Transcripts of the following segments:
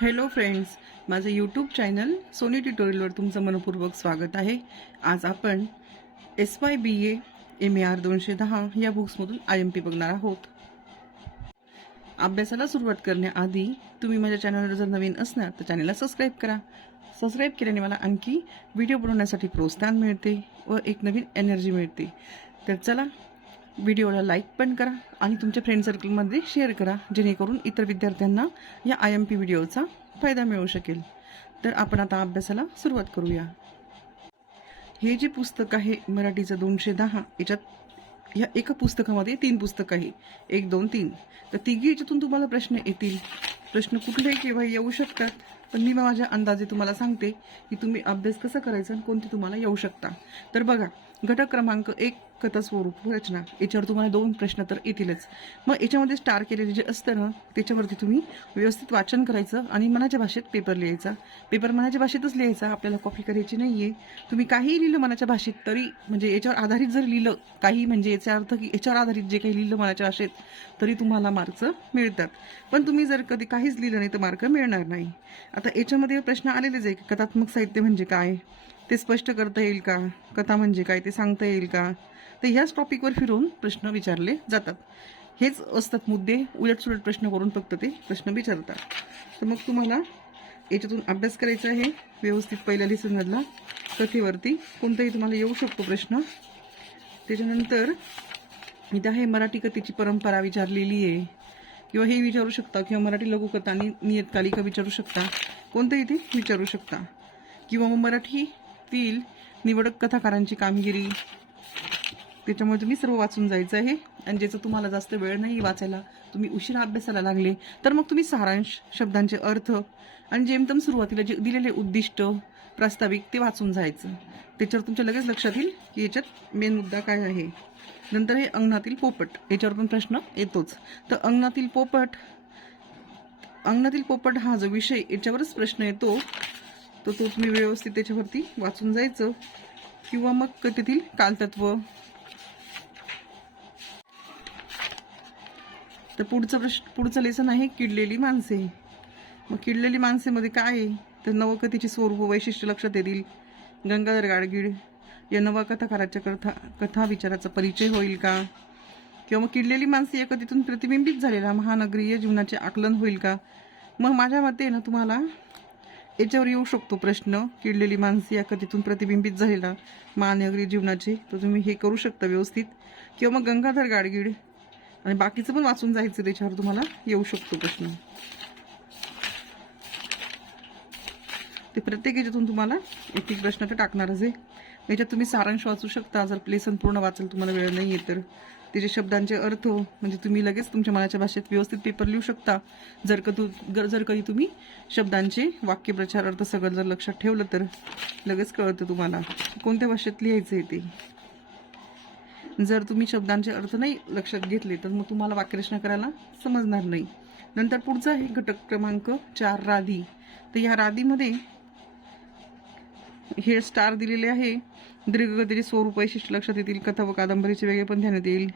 Hello friends, माझं YouTube channel Sony ट्युटोरियलवर तुमचं मनपूर्वक स्वागत आहे. आज आपण SYBA MER 210 या बुक्समधून IMP बघणार आहोत. अभ्यासाला सुरुवात करण्याआधी तुम्ही माझ्या चॅनलवर जर नवीन असणार तर चॅनलला सबस्क्राईब करा. सबस्क्राईब केल्याने मला आणखी व्हिडिओ बनवण्यासाठी प्रोत्साहन मिळते व एक नवीन एनर्जी मिळते. तर चला, व्हिडिओला लाईक पण करा आणि तुमच्या फ्रेंड सर्कलमध्ये शेअर करा, जेणेकरून इतर विद्यार्थ्यांना या IMP व्हिडिओचा फायदा मिळू शकेल. तर आपण आता अभ्यासाला सुरुवात करूया. हे जे पुस्तक आहे मराठीचं 210, याच्यात ह्या एका पुस्तकामध्ये 3 पुस्तकं आहे, 1, 2, 3. तर तिघी याच्यातून तुम्हाला प्रश्न येतील. प्रश्न कुठलेही केव्हा येऊ शकतात, पण मी माझ्या अंदाजे तुम्हाला सांगते की तुम्ही अभ्यास कसा करायचा आणि कोणते तुम्हाला येऊ शकता. तर बघा, घटक क्रमांक 1 कथा स्वरूप रचना, याच्यावर तुम्हाला 2 प्रश्न तर येतीलच. मग याच्यामध्ये स्टार केलेले जे असतं ना, त्याच्यावरती तुम्ही व्यवस्थित वाचन करायचं आणि मनाच्या भाषेत पेपर लिहायचा. पेपर मनाच्या भाषेतच लिहायचा, आपल्याला कॉपी करायची नाहीये. तुम्ही काहीही लिहिलं मनाच्या भाषेत तरी, म्हणजे याच्यावर आधारित जर लिहिलं काही, म्हणजे याचा अर्थ की याच्यावर आधारित जे काही लिहिलं मनाच्या भाषेत तरी तुम्हाला मार्क्स मिळतात. पण तुम्ही जर कधी काहीच लिहिलं नाही तर मार्क मिळणार नाही. आता याच्यामध्ये प्रश्न आलेलेच आहे की कथात्मक साहित्य म्हणजे काय, ते स्पष्ट करता येईल का, कथा म्हणजे काय ते सांगता येईल का. तर ह्याच टॉपिकवर फिरून प्रश्न विचारले जातात. हेच असतात मुद्दे, उलटसुलट प्रश्न करून फक्त ते प्रश्न विचारतात. तर मग तुम्हाला याच्यातून अभ्यास करायचा आहे व्यवस्थित. पहिल्या लेसनमधला कथेवरती कोणताही तुम्हाला येऊ शकतो प्रश्न. त्याच्यानंतर इथे आहे मराठी कथेची परंपरा विचारलेली आहे, किंवा हे विचारू शकता, किंवा मराठी लघुकथा आणि नियतकालिका विचारू शकता, कोणतंही ते विचारू शकता. किंवा मग मराठीतील निवडक कथाकारांची कामगिरी, त्याच्यामुळे तुम्ही सर्व वाचून जायचं आहे. आणि ज्याचा तुम्हाला जास्त वेळ नाही वाचायला, तुम्ही उशिरा अभ्यासाला लागले, तर मग तुम्ही सारांश, शब्दांचे अर्थ आणि जेमतेम सुरुवातीला जे दिलेले उद्दिष्ट, प्रास्ताविक ते वाचून जायचं. त्याच्यावर तुमच्या लगेच लक्षात येईल की याच्यात मेन मुद्दा काय आहे. नंतर हे अंगणातील पोपट, याच्यावर पण प्रश्न येतोच. तर अंगणातील पोपट हा जो विषय, याच्यावरच प्रश्न येतो. तर तो तुम्ही व्यवस्थित त्याच्यावरती वाचून जायचं. किंवा मग कथेतील कालतत्व. तर पुढचं लेसन आहे किडलेली माणसे. मग किडलेली माणसेमध्ये काय आहे, तर नवकथेची स्वरूप वैशिष्ट्य लक्षात येतील. गंगाधर गाडगीळ या नवा कथाकाराच्या कथा विचाराचा परिचय होईल का. किंवा मग किडलेली माणसे या कथेतून प्रतिबिंबित झालेला महानगरीय जीवनाचे आकलन होईल का. मग माझ्या मते ना तुम्हाला याच्यावर येऊ शकतो प्रश्न, किडलेली माणसे या कथेतून प्रतिबिंबित झालेला महानगरी जीवनाचे. तर तुम्ही हे करू शकता व्यवस्थित. किंवा मग गंगाधर गाडगीळ आणि बाकीचं पण वाचून जायचं, त्याच्यावर तुम्हाला येऊ शकतो प्रश्न. ते प्रत्येक याच्यातून तुम्हाला एक एक प्रश्न तर टाकणारच आहे. याच्यात तुम्ही सारांश वाचू शकता, जर लेसन पूर्ण वाचायला तुम्हाला वेळ नाही आहे तर. त्याचे शब्दांचे अर्थ, म्हणजे तुम्ही लगेच तुमच्या मनाच्या भाषेत व्यवस्थित पेपर लिहू शकता. जर कधी तुम्ही शब्दांचे वाक्यप्रचार अर्थ सगळं जर लक्षात ठेवलं तर लगेच कळतं तुम्हाला कोणत्या भाषेत लिहायचं आहे ते. जर तुम्ही शब्दांचे अर्थ नाही लक्षात घेतले तर मग तुम्हाला वाक्यरचना करायला समजणार नाही. नंतर पुढचा आहे घटक क्रमांक 4 राधी. तर या राधीमध्ये हे स्टार दिलेले आहे. दीर्घकथेचे स्वरूप वैशिष्ट्य लक्षात येतील, कथा व कादंबरीचे वेगळे पण ध्यानात येईल.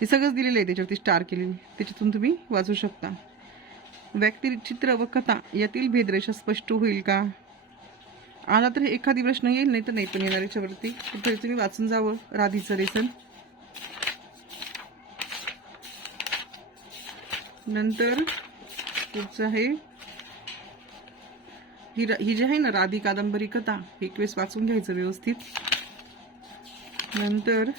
हे सगळंच दिलेलं आहे, त्याच्यावरती स्टार केलेली, त्याच्यातून तुम्ही वाचू शकता. व्यक्तिचित्र व कथा यातील भेदरेषा स्पष्ट होईल का. आला तर एखादी प्रश्न येईल, नाही तर नाही पण येणार याच्यावरती. तर तुम्ही वाचून जावं राधीचं लेसन. नंतर पुढचं आहे ही जी आहे ना राधी कादंबरी कथा, एक वेळेस वाचून घ्यायचं व्यवस्थित. नंतर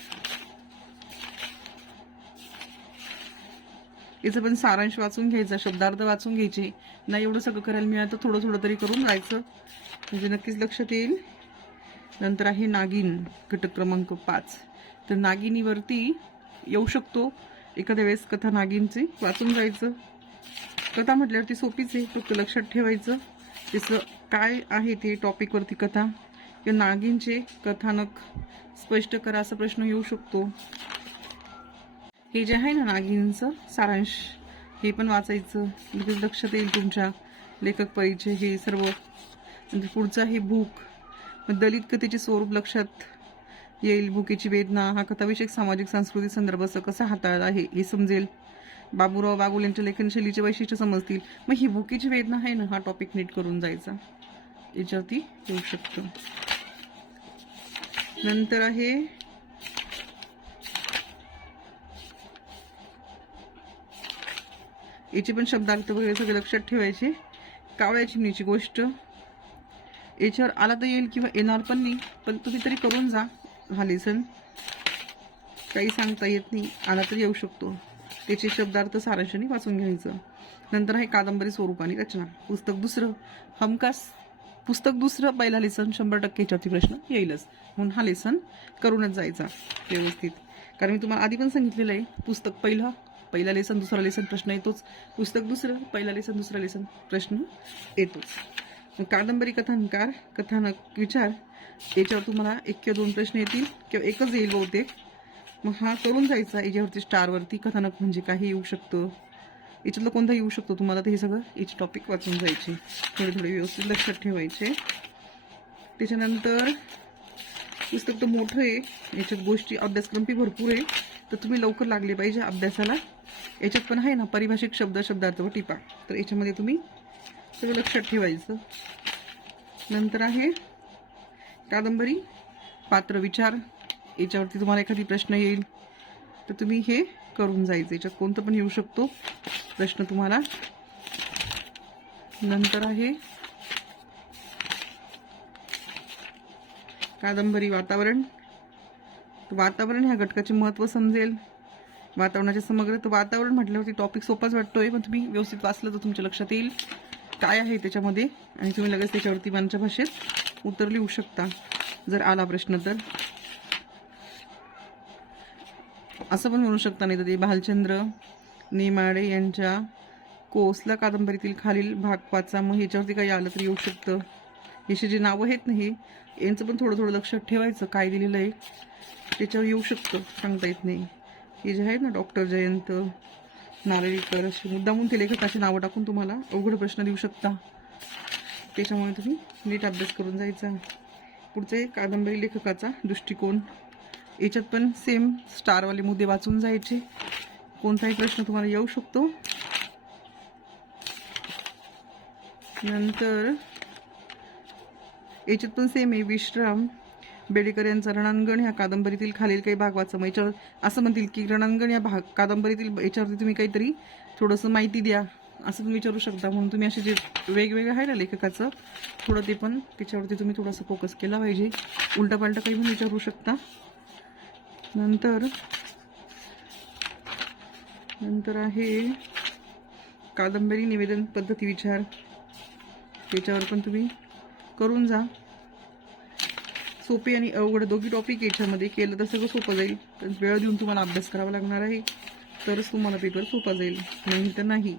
याचं पण सारांश वाचून घ्यायचा, शब्दार्थ वाचून घ्यायचे. नाही एवढं सगळं करायला मिळालं थोडं थोडं तरी करून राहायचं, म्हणजे नक्कीच लक्षात येईल. नंतर आहे नागिन, घटक क्रमांक 5. तर नागिनीवरती येऊ शकतो एखाद्या वेळेस कथा नागिनची, वाचून जायचं. कथा म्हटल्यावरती सोपीच आहे, फक्त लक्षात ठेवायचं त्याचं काय आहे ते टॉपिकवरती कथा. किंवा नागिनचे कथानक स्पष्ट करा असा प्रश्न येऊ शकतो. हे जे आहे ना नागिनचं सारांश, हे पण वाचायचं, लगेच लक्षात येईल तुमच्या. लेखक परिचय हे सर्व. नंतर पुढचं आहे भूक. दलित कथेचे स्वरूप लक्षात येईल. भुकेची वेदना हा कथाविषयक सामाजिक सांस्कृतिक संदर्भ कसा हाताळला आहे हे समजेल. बाबूराव बागुल यांच्या लेखनशैलीचे वैशिष्ट्य समजतील. मग ही भुकेची वेदना आहे ना, हा टॉपिक नीट करून जायचा, याच्यावरती येऊ शकतं. नंतर आहे याचे पण शब्दार्थ वगैरे सगळे लक्षात ठेवायचे. कावळ्या चिमणीची गोष्ट, याच्यावर आला तर येईल किंवा येणार पण नाही, पण तुम्ही तरी करून जा हा लेसन. काही सांगता येत नाही, आला तर येऊ शकतो. त्याचे शब्दार्थ सारांशाने वाचून घ्यायचं. नंतर आहे कादंबरी स्वरूप आणि रचना. पुस्तक दुसरं हमखास, पुस्तक दुसरं पहिला लेसन 100% याच्यावरती प्रश्न येईलच, म्हणून हा लेसन करूनच जायचा व्यवस्थित. कारण मी तुम्हाला आधी पण सांगितलेलं आहे, पुस्तक पहिला लेसन दुसरा लेसन प्रश्न येतोच, पुस्तक दुसरं पहिला लेसन दुसरा लेसन प्रश्न येतोच. कादंबरी कथानकार कथानक विचार, याच्यावर तुम्हाला 1 किंवा 2 प्रश्न येतील किंवा एकच येईल बहुतेक. मग हा करून जायचा. याच्यावरती स्टारवरती कथानक म्हणजे काही येऊ शकतं, याच्यातलं कोणता येऊ शकतो तुम्हाला, तर हे सगळं याचे टॉपिक वाचून जायचे, थोडे व्यवस्थित लक्षात ठेवायचे. त्याच्यानंतर पुस्तक तर मोठं आहे, याच्यात गोष्टी अभ्यासक्रम बी भरपूर आहे, तर तुम्ही लवकर लागले पाहिजे अभ्यासाला. याच्यात पण आहे ना पारिभाषिक शब्द शब्दार्थ व टिपा, तर याच्यामध्ये तुम्ही सगळं लक्षात ठेवायचं. नंतर आहे कादंबरी पात्र विचार, याच्यावरती तुम्हाला एखादी प्रश्न येईल तर तुम्ही हे करून जायचं, याच्यात कोणतं पण येऊ शकतो प्रश्न तुम्हाला. नंतर आहे कादंबरी वातावरण, वातावरण ह्या घटकाचे महत्त्व समजेल. वातावरणाचे समग्र, तर वातावरण म्हटल्यावरती टॉपिक सोपाच वाटतोय, पण तुम्ही व्यवस्थित वाचलं तर तुमच्या लक्षात येईल काय आहे त्याच्यामध्ये, आणि तुम्ही लगेच त्याच्यावरती मनाच्या भाषेत उत्तर लिहू शकता जर आला प्रश्न तर. असं पण म्हणू शकता, नाही तर ते भालचंद्र नेमाडे यांच्या कोसला कादंबरीतील खालील भाग वाचा, मग ह्याच्यावरती काही आलं तर येऊ शकतं. याचे जे नावं आहेत ना, हे यांचं पण थोडं लक्षात ठेवायचं, काय दिलेलं आहे त्याच्यावर येऊ शकतं, सांगता येत नाही. हे जे आहेत ना डॉक्टर जयंत नारळीकर, असे मुद्दामून ते लेखकाची नावं टाकून तुम्हाला अवघड प्रश्न देऊ शकता, त्याच्यामुळे तुम्ही नीट अभ्यास करून जायचा. पुढचे कादंबरी लेखकाचा दृष्टिकोन, याच्यात पण सेम स्टारवाले मुद्दे वाचून जायचे, कोणताही प्रश्न तुम्हाला येऊ शकतो. नंतर याच्यात पण सेम आहे, विश्राम बेडेकर यांचा रणांगण ह्या कादंबरीतील खालील काही भाग वाचा. मग याच्यावर असं म्हणतील की रणांगण या कादंबरीतील याच्यावरती तुम्ही काहीतरी थोडंसं माहिती द्या, असं तुम्ही विचारू शकता. म्हणून तुम्ही असे जे वेगवेगळं आहे ना लेखकाचं, थोडं ते पण त्याच्यावरती तुम्ही थोडंसं फोकस केला पाहिजे. उलटापालटा काही पण विचारू शकता. नंतर आहे कादंबरी निवेदन पद्धती विचार, त्याच्यावर पण तुम्ही करून जा. सोपे आणि अवघड दोघी टॉपिक याच्यामध्ये केलं तर सगळं सोपं जाईल. तर वेळ देऊन तुम्हाला अभ्यास करावा लागणार आहे, तरच तुम्हाला पेपर सोपा जाईल, नाही तर नाही.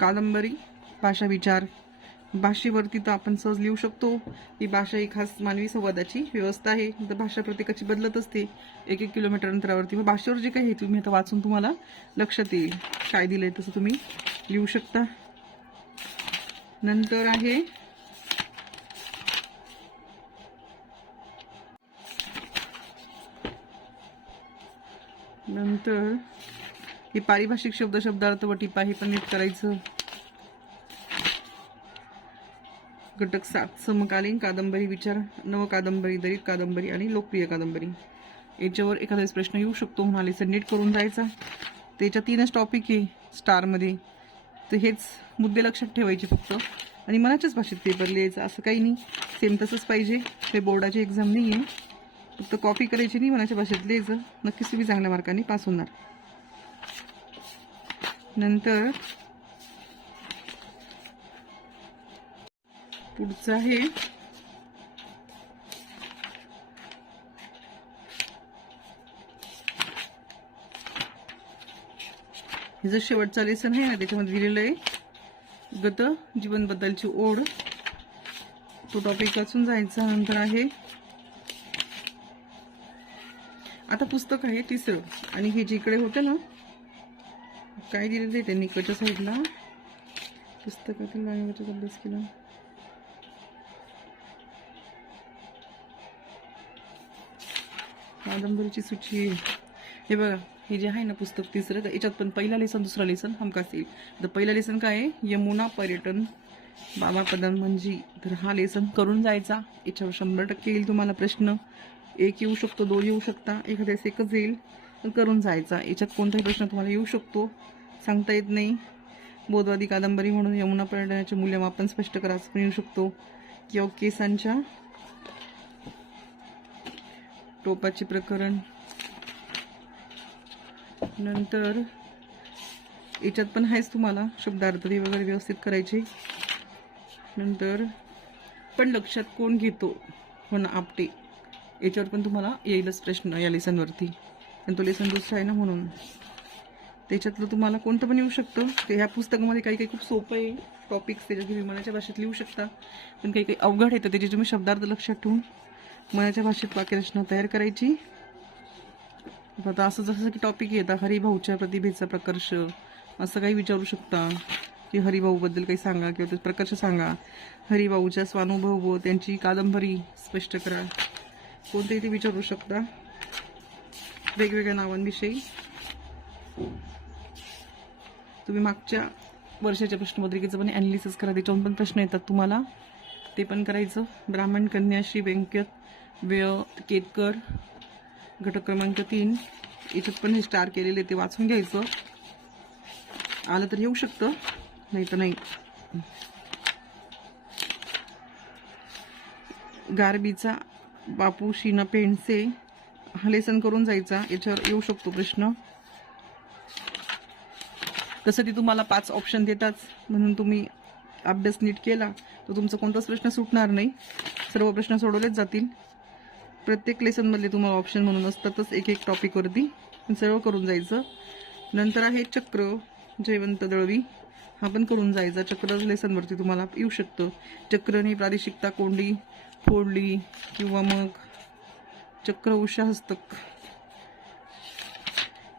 कादंबरी भाषा विचार, भाषेवरती तर आपण सहज लिहू शकतो. ही भाषा ही खास मानवी संवादाची व्यवस्था आहे, तर भाषा प्रत्येकाची बदलत असते 1-1 किलोमीटर अंतरावरती. मग भाषेवर जे काही आहे तुम्ही आता वाचून तुम्हाला लक्षात येईल, काय दिलंय तसं तुम्ही लिहू शकता. नंतर आहे हे पारिभाषिक शब्द शब्दार्थ व टिपा, हे पण नीट करायचं. घटक 7 समकालीन कादंबरी विचार, नवकादंबरी, दलित कादंबरी आणि लोकप्रिय कादंबरी, याच्यावर एखादाच प्रश्न येऊ शकतो, म्हणाले नीट करून जायचा. त्याच्या 3च टॉपिक आहे स्टारमध्ये, तर हेच मुद्दे लक्षात ठेवायचे फक्त, आणि मनाच्याच भाषेत पेपर लिहायचा, असं काही नाही. सेम तसंच पाहिजे, हे बोर्डाची एक्झाम नाही आहे, फक्त कॉपी करायची नाही, मनाच्या भाषेत लिहायचं, नक्कीच तुम्ही चांगल्या मार्काने पास होणार. नंतर पुढचं आहे हे जो शेवटचा लेसन आहे ना, त्याच्यामध्ये दिलेलं आहे गत जीवनबद्दलची ओढ, तो टॉपिक वाचून जायचा. नंतर आहे आता पुस्तक आहे 3रं, आणि हे जिकडे होतं ना काय दिलेलं आहे त्यांनी इकडच्या साईडला, पुस्तकातील मानवाचा अभ्यास केला, कादंबरीची सूची, हे बघा हे जे आहे ना पुस्तक तिसरं, तर याच्यात पण पहिला लेसन दुसरा लेसन हमखास येईल. तर पहिला लेसन काय आहे, यमुना पर्यटन बाबा पदमंजी. तर हा लेसन करून जायचा. याच्यावर 100% येईल तुम्हाला प्रश्न. एक येऊ शकतो, 2 येऊ शकता, एखाद्यास एकच येईल. पण करून जायचा. याच्यात कोणताही प्रश्न तुम्हाला येऊ शकतो, सांगता येत नाही. बोधवादी कादंबरी म्हणून यमुना पर्यटनाचे मूल्यमापन स्पष्ट करा असं पण येऊ शकतो, किंवा केसांच्या टोपाचे प्रकरण. नंतर याच्यात पण आहेच तुम्हाला शब्दार्थ ते वगैरे व्यवस्थित करायचे. नंतर पण लक्षात कोण घेतो हो ना आपटे, याच्यावर पण तुम्हाला येईलच प्रश्न या लेसनवरती. पण तो लेसन दुसरा आहे ना म्हणून त्याच्यातलं तुम्हाला कोणतं पण येऊ शकतं. ते ह्या पुस्तकामध्ये काही काही खूप सोपं आहे टॉपिक्स, त्याच्यात तुम्ही मनाच्या भाषेत लिहू शकता. पण काही काही अवघड आहे, तर त्याचे तुम्ही शब्दार्थ लक्षात ठेवून मनाच्या भाषेत वाक्यरचना तयार करायची. आता असं जसं की टॉपिक येतात हरिभाऊच्या प्रतिभेचा प्रकर्ष, असं काही विचारू शकता की हरिभाऊबद्दल काही सांगा किंवा ते प्रकर्ष सांगा. हरिभाऊच्या स्वानुभव व त्यांची कादंबरी स्पष्ट करा, कोणतेही ते विचारू शकता. वेगवेगळ्या नावांविषयी तुम्ही मागच्या वर्षाच्या प्रश्नपत्रिकेचं पण ॲनालिसिस करा, त्याच्यावरून पण प्रश्न येतात तुम्हाला, ते पण करायचं. ब्राह्मण कन्या श्री व्यंकट केतकर घटक क्रमांक 3, याच्यात पण हे स्टार केलेले ते वाचून घ्यायचं. आलं तर येऊ शकतं, नाही तर नाही. गारबीचा बापू शीना पेंडसे हा लेसन करून जायचा, याच्यावर येऊ शकतो प्रश्न. तसं ती तुम्हाला 5 ऑप्शन देतात, म्हणून तुम्ही अभ्यास नीट केला तर तुमचा कोणताच प्रश्न सुटणार नाही, सर्व प्रश्न सोडवलेच जातील. प्रत्येक लेसनमधले तुम्हाला ऑप्शन म्हणून असतातच एक एक टॉपिकवरती, सर्व करून जायचं. नंतर आहे चक्र जयवंत दळवी, हा पण करून जायचा. चक्र लेसनवरती तुम्हाला येऊ शकतं. चक्रने प्रादेशिकता कोंडी फोडली, किंवा मग चक्र उषा हस्तक,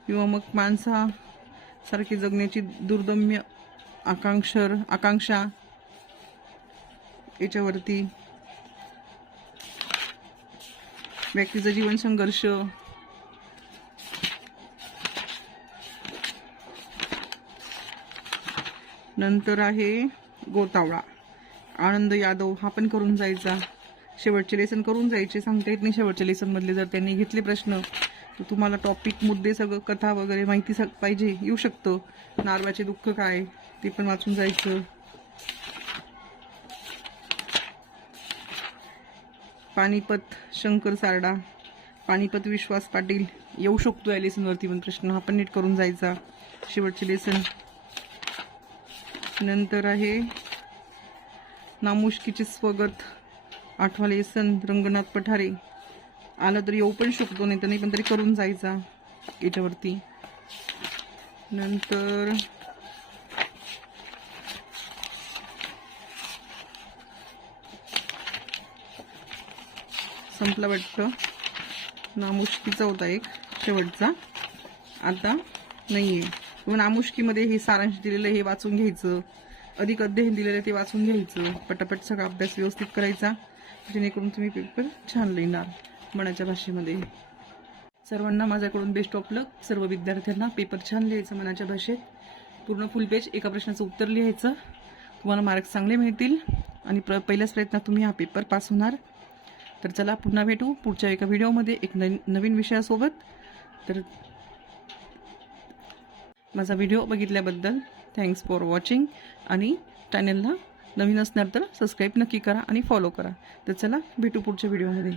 किंवा मग माणसासारखी जगण्याची दुर्दम्य आकांक्षा याच्यावरती. व्यक्तीचं जीवन संघर्ष, नंतर आहे गोतावळा आनंद यादव, हा पण करून जायचा. शेवटचे लेसन करून जायचे, सांगता येत नाही शेवटच्या लेसनमधले जर त्यांनी घेतले प्रश्न तर तुम्हाला टॉपिक मुद्दे सगळं कथा वगैरे माहिती पाहिजे, येऊ शकतं. नारळाचे दुःख काय ते पण वाचून जायचं. पानिपत शंकर सारडा, पानिपत विश्वास पाटील, येऊ शकतो या लेसनवरती पण प्रश्न, हा पण नीट करून जायचा शेवटचे लेसन. नंतर आहे नामुष्कीचे स्वगत, 8वा लेसन रंगनाथ पठारे, आलं तर येऊ पण शकतो, नाही तर नाही पण तरी करून जायचा याच्यावरती. नंतर संपला वाटतं, नामुष्कीचा होता एक शेवटचा, आता नाही आहे. नामुष्कीमध्ये हे सारांश दिलेलं हे वाचून घ्यायचं, अधिक अध्ययन दिलेलं ते वाचून घ्यायचं, पटापट सगळा अभ्यास व्यवस्थित करायचा, जेणेकरून तुम्ही पेपर छान लिहिणार मनाच्या भाषेमध्ये. सर्वांना माझ्याकडून बेस्ट ऑफ लक. सर्व विद्यार्थ्यांना पेपर छान लिहायचं मनाच्या भाषेत, पूर्ण फुल पेज एका प्रश्नाचं उत्तर लिहायचं, तुम्हाला मार्क्स चांगले मिळतील आणि पहिल्याच प्रयत्नात तुम्ही हा पेपर पास होणार. तर चला पुन्हा भेटू पुढच्या एका व्हिडिओमध्ये एक नवीन विषयासोबत. तर माझा व्हिडिओ बघितल्याबद्दल थँक्स फॉर वॉचिंग, आणि चॅनलला नवीन असणार तर सबस्क्राईब नक्की करा आणि फॉलो करा. तर चला भेटू पुढच्या व्हिडिओमध्ये.